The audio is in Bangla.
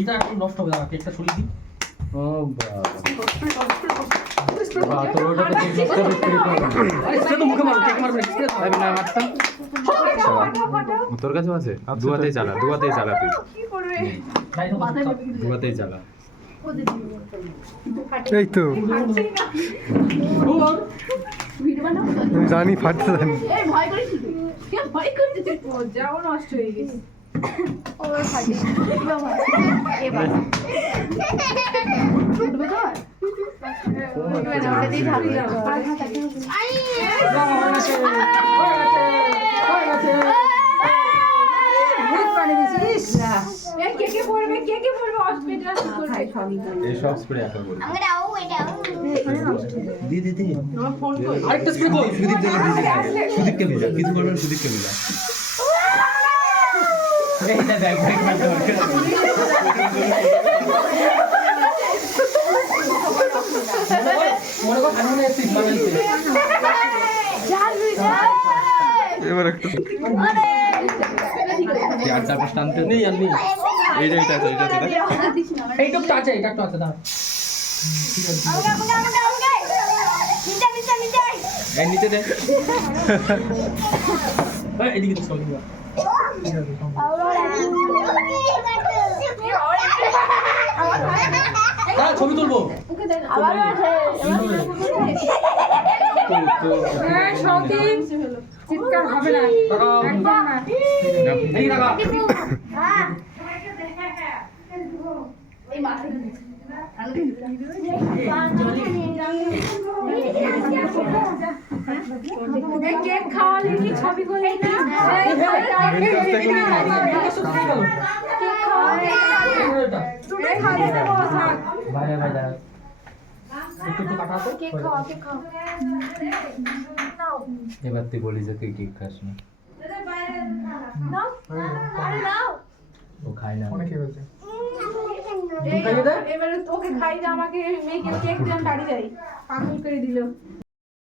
এইটা একটু নষ্ট হবে না, কেকটা সরিয়ে দিই। ও বাবা তোর ওটাতে কেক নষ্ট হবে স্প্রে করবে। আরে স্প্রে তো মুখে মারো, কেক মারবে না, স্প্রে আমি না মারতাম। তোর কাছেও আছে? দুয়াতেই জ্বালা তুই। কি করবে? দুয়াতেই জ্বালা। এই তো ভিডিও বানাও। আমি জানি ফাটতে জানি। এই ভয় করিস তুই? কে ভয় করছিস তুই? মজাও নষ্ট হয়ে গেছে। ওর ফাটে। এবার উঠবে তো? উঠবে না, ওটা দিয়ে ঝাড়ি দাও। কে পড়বে? হসপিটাল করবে। এই সব স্প্রে এখন বলি। দি আরেকটা স্প্রে কই? সুদীপকে ভিজা কিছু করবেন, সুদীপকে ভিজা। এইটা দেখ ব্রেক মারতে পারবে। মনে কর আমি এসেছি বানাইতে। এবার একটু আর চারপাশ টানতে নেই আর নেই। এইটা আছে এইটুকু আছে, এটা একটু আছে, দাঁড়া। এই নিচে দে। এই, এদিকে তো সরিয়ে দাও। দাঁড়া, ছবি তুলবো। চিৎকার হবে না। এই রাখা। এই মাথায় কেক খাওয়ালে কি ছবি করলি না? ভাই দাঁড়া। একটু কাটা তো। এবার তুই বলি যে তুই কেক খাস না। ও খায় না। এবারে তোকে খাই দে, আমাকে মেয়েকে কেক দেন বাড়ি যাই পাগল করে দিল।